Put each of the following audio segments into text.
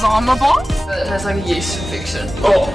is on the box. It has like a yeast infection. Oh.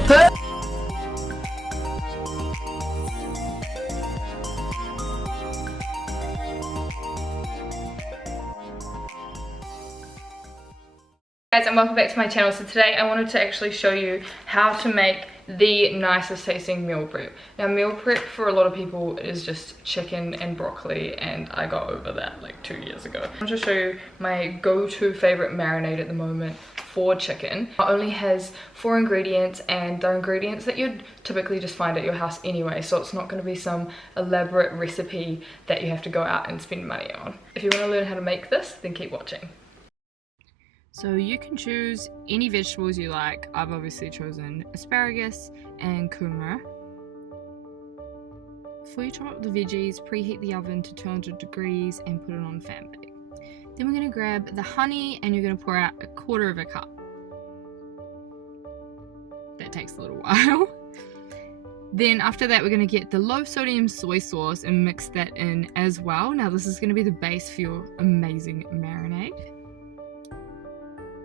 Guys, and welcome back to my channel. So today I wanted to actually show you how to make the nicest tasting meal prep. Now meal prep for a lot of people is just chicken and broccoli, and I got over that like 2 years ago. I want to show you my go-to favorite marinade at the moment for chicken. It only has 4 ingredients, and they're ingredients that you'd typically just find at your house anyway, so it's not going to be some elaborate recipe that you have to go out and spend money on. If you want to learn how to make this, then keep watching. So you can choose any vegetables you like. I've obviously chosen asparagus and kumara. Before you chop up the veggies, preheat the oven to 200 degrees and put it on fan bake. Then we're going to grab the honey and you're going to pour out 1/4 cup. That takes a little while. Then after that we're going to get the low sodium soy sauce and mix that in as well. Now this is going to be the base for your amazing marinade.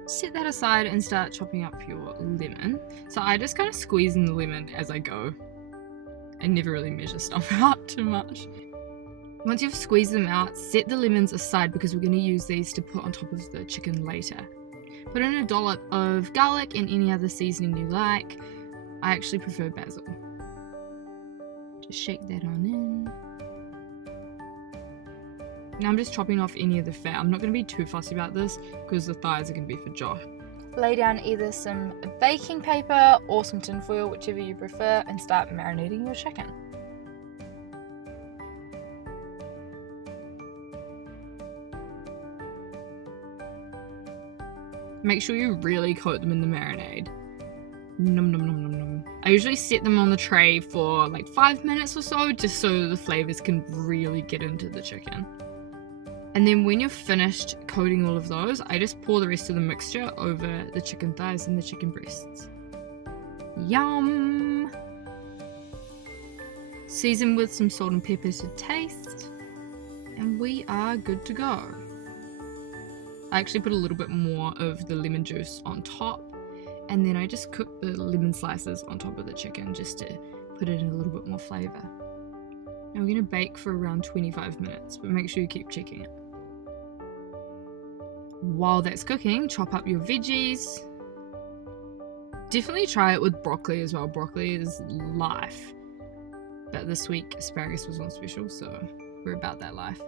Set that aside and start chopping up your lemon. So I just kind of squeeze in the lemon as I go. I never really measure stuff out too much. Once you've squeezed them out, set the lemons aside because we're going to use these to put on top of the chicken later. Put in a dollop of garlic and any other seasoning you like. I actually prefer basil. Just shake that on in. Now I'm just chopping off any of the fat. I'm not going to be too fussy about this because the thighs are going to be for Josh. Lay down either some baking paper or some tin foil, whichever you prefer, and start marinating your chicken. Make sure you really coat them in the marinade. Nom nom nom nom nom. I usually set them on the tray for like 5 minutes or so, just so the flavors can really get into the chicken. And then when you're finished coating all of those, I just pour the rest of the mixture over the chicken thighs and the chicken breasts. Yum! Season with some salt and pepper to taste, and we are good to go. I actually put a little bit more of the lemon juice on top, and then I just cook the lemon slices on top of the chicken just to put it in a little bit more flavor. Now we're going to bake for around 25 minutes, but make sure you keep checking it. While that's cooking, chop up your veggies. Definitely try it with broccoli as well. Broccoli is life. But this week asparagus was on special, so we're about that life.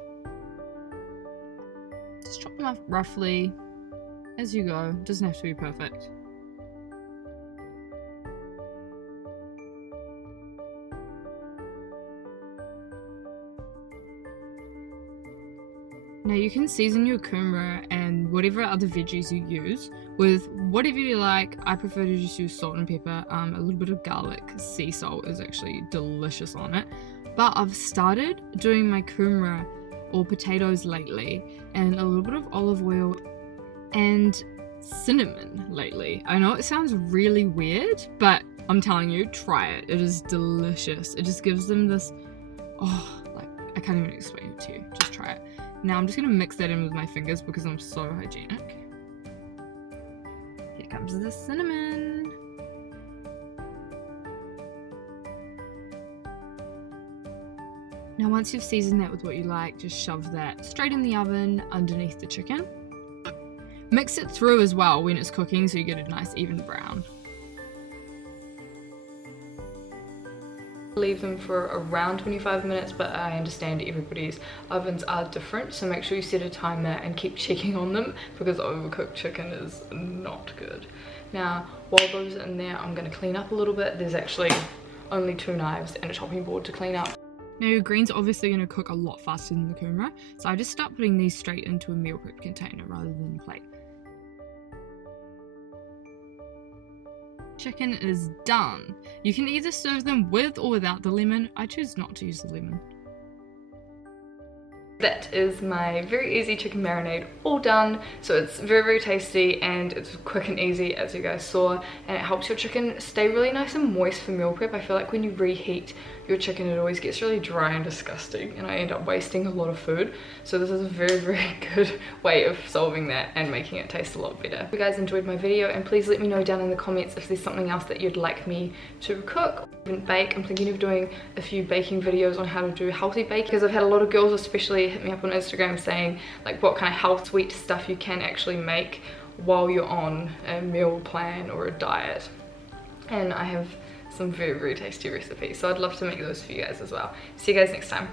Just chop them up roughly as you go. Doesn't have to be perfect. Now you can season your kumara and whatever other veggies you use with whatever you like. I prefer to just use salt and pepper. A little bit of garlic, sea salt is actually delicious on it. But I've started doing my kumara or potatoes lately, and a little bit of olive oil and cinnamon lately. I know it sounds really weird, but I'm telling you, try it. It is delicious. It just gives them this, like I can't even explain it to you. Just try it. Now I'm just going to mix that in with my fingers because I'm so hygienic. Here comes the cinnamon. Now once you've seasoned that with what you like, just shove that straight in the oven underneath the chicken. Mix it through as well when it's cooking so you get a nice even brown. Leave them for around 25 minutes, but I understand everybody's ovens are different, so make sure you set a timer and keep checking on them because overcooked chicken is not good. Now while those are in there, I'm going to clean up a little bit. There's actually only 2 knives and a chopping board to clean up. Now your greens are obviously going to cook a lot faster than the kumara, so I just start putting these straight into a meal prep container rather than a plate. Chicken is done. You can either serve them with or without the lemon. I choose not to use the lemon. That is my very easy chicken marinade all done. So it's very tasty and it's quick and easy, as you guys saw, and it helps your chicken stay really nice and moist for meal prep. I feel like when you reheat your chicken, it always gets really dry and disgusting, and I end up wasting a lot of food. So this is a very good way of solving that and making it taste a lot better. If you guys enjoyed my video, and please let me know down in the comments if there's something else that you'd like me to cook or even bake. I'm thinking of doing a few baking videos on how to do healthy bake, because I've had a lot of girls especially hit me up on Instagram saying like what kind of health sweet stuff you can actually make while you're on a meal plan or a diet, and I have some very tasty recipes, so I'd love to make those for you guys as well. See you guys next time.